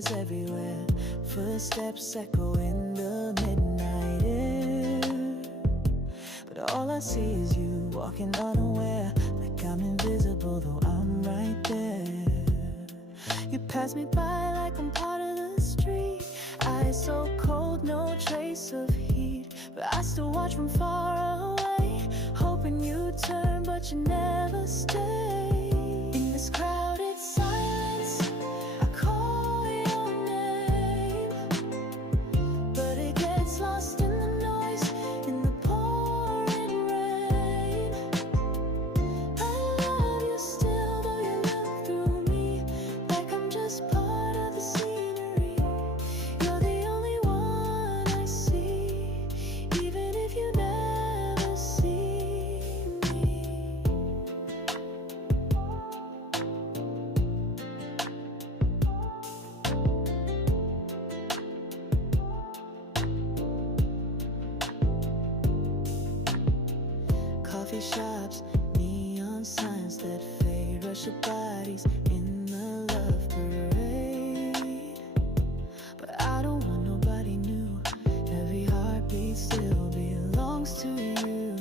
Strangers everywhere, footsteps echo in the midnight air. But all I see is you walking unaware, like I'm invisible though I'm right there. You pass me by like I'm part of the street, eyes so cold, no trace of heat. But I still watch from far away, hoping you'd turn, but you never stay. In this crowded silence, I call your name, but it gets lost in the noise, in the pouring rain. I love you still, though you look through me like I'm just part of the scenery. You're the only one I see, even if you never see me. Coffee shops, neon signs that fade, rush of bodies in the love parade. But I don't want nobody new, every heartbeat still belongs to you.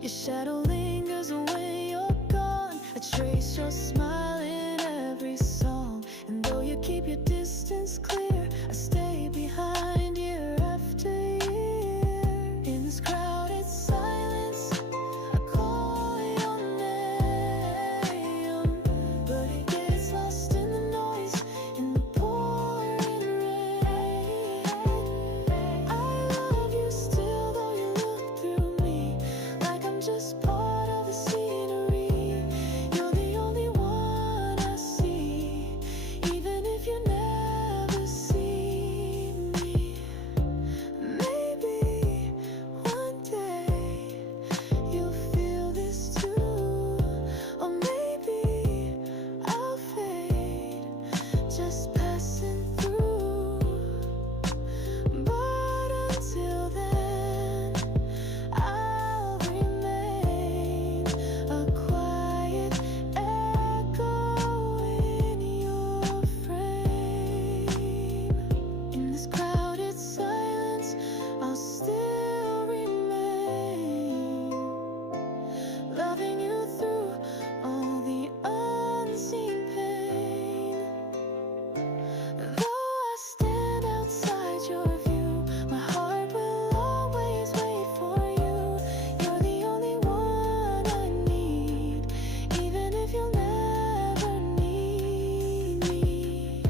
Your shadow lingers when you're gone, I trace your smile in every song. And though you keep your distance clear, I stay behind year after year. In this crowded silence, I call your name, but it gets lost in the noise, in the pouring rain. I love you still, though you look through me like I'm just part of the scenery. You're the only one I see, even if you never see me. Maybe one day you'll feel this too, or maybe I'll fade, just passing through. But until then, I'll remain a quiet echo in your frame. In this crowded silence, I'll still remain, loving you through all the unseen pain. Though I stand outside your view, my heart will always wait for you. You're the only one I need, even if you'll never need me.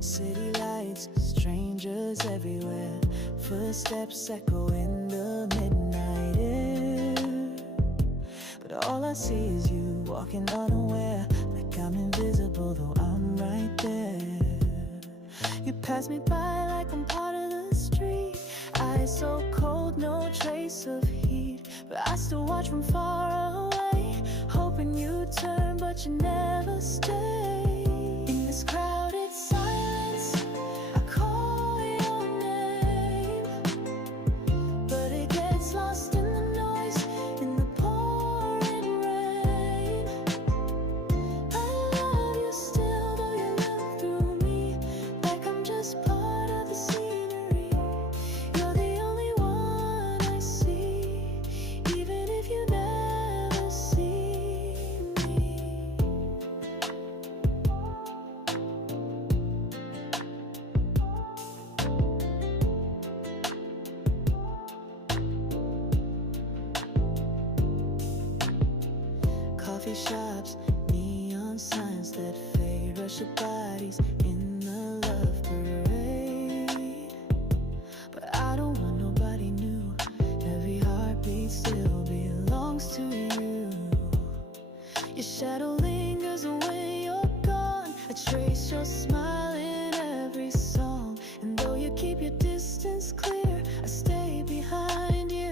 City lights, strangers everywhere, footsteps echo in the midnight air. But all I see is you walking unaware, like I'm invisible though I'm right there. You pass me by like I'm part of the street, eyes so cold, no trace of heat. But I still watch from far away, hoping you'd turn, but you never stay. In this crowded silence, I call your name, but it gets lost in the noise, in the pouring rain. I love you still, though you look through me like I'm just part of the scenery. You're the only one I see, even if you never see me. Coffee shops, neon signs that fade, rush of bodies in the love parade. But I don't want nobody new, every heartbeat still belongs to you. Your shadow lingers when you're gone, I trace your smile in every song. And though you keep your distance clear, I stay behind you.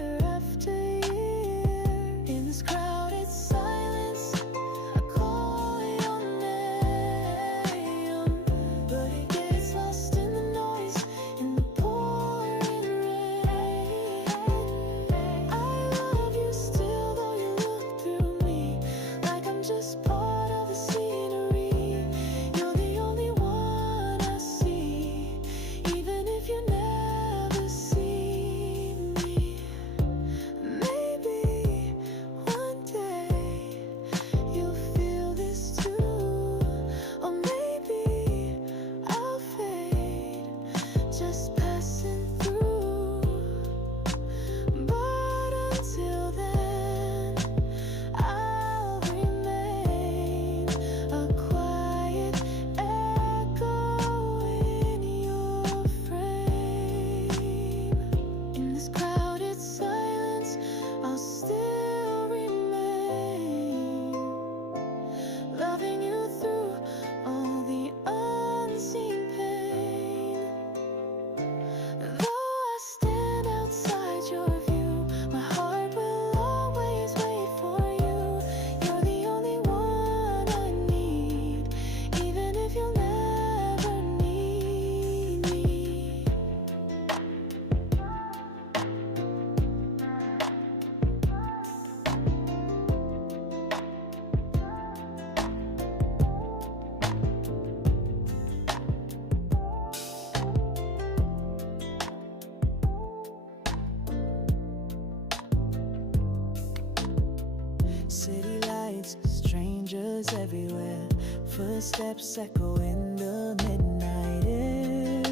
City lights, strangers everywhere, footsteps echo in the midnight air.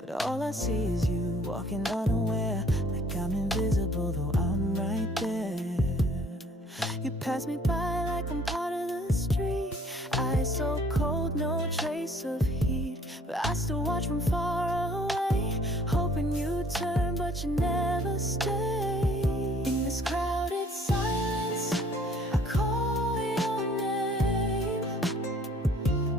But all I see is you walking unaware, like I'm invisible though I'm right there. You pass me by like I'm part of the street, eyes so cold, no trace of heat. But I still watch from far away, hoping you'd turn, but you never stay. In this crowded silence, I call your name,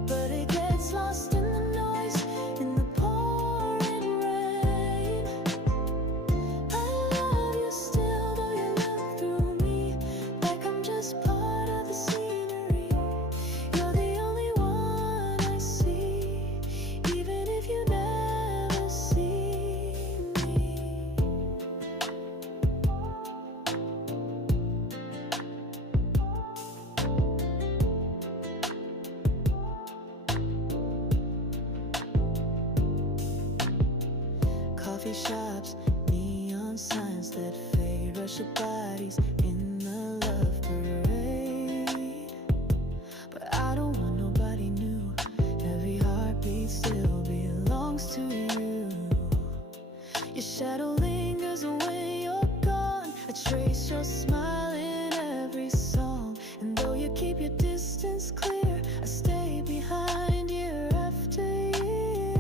but it gets lost in the noise, in the pouring rain. I love you still, though you look through me like I'm just part of the scenery. You're the only one I see, even if you never see me. Coffee shops, neon signs that fade, rush of bodies in the love parade. But I don't want nobody new, every heartbeat still belongs to you. Your shadow lingers when you're gone, I trace your smile in every song. And though you keep your distance clear, I stay behind year after year.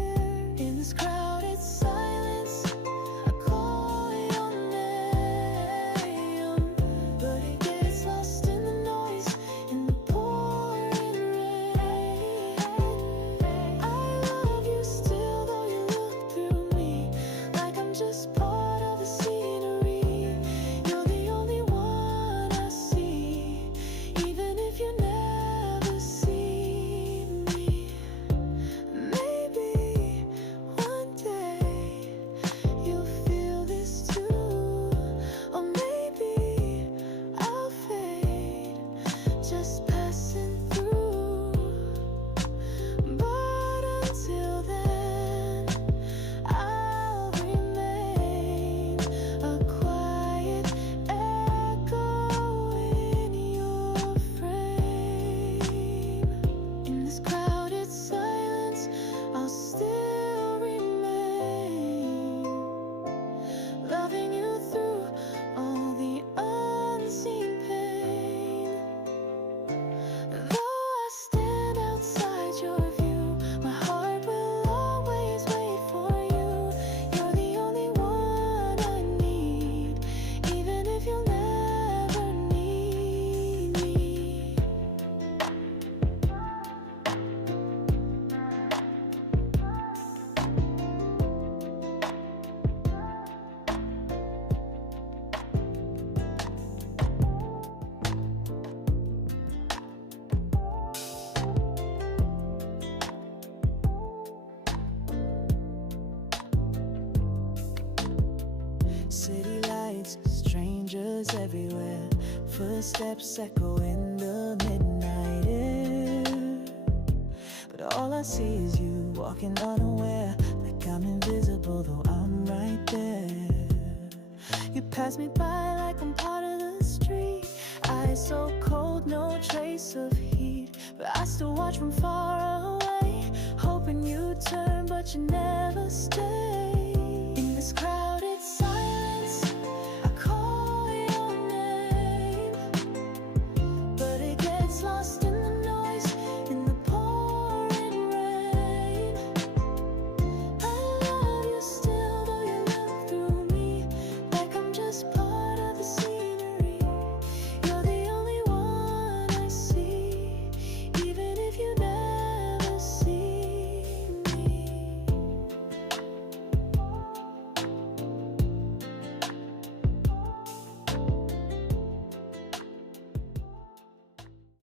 In this crowded silence, I call your name, but it gets lost in the noise, in the pouring rain. I love you still, though you look through me like I'm just part of the scenery. You're the only one I see, even if you never see me. Maybe one day you'll feel this too, or maybe I'll fade, just passing through. But until then, I'll remain a quiet echo in your frame. In this crowded silence, I'll still remain, loving you through all the unseen pain. Though I stand outside your view, my heart will always wait for you. You're the only one I need, even if you'll never need me. City lights, strangers everywhere, footsteps echo in the midnight air. But all I see is you walking unaware, like I'm invisible though I'm right there. You pass me by like I'm part of the street, eyes so cold, no trace of heat. But I still watch from far away, hoping you'd turn, but you never stay.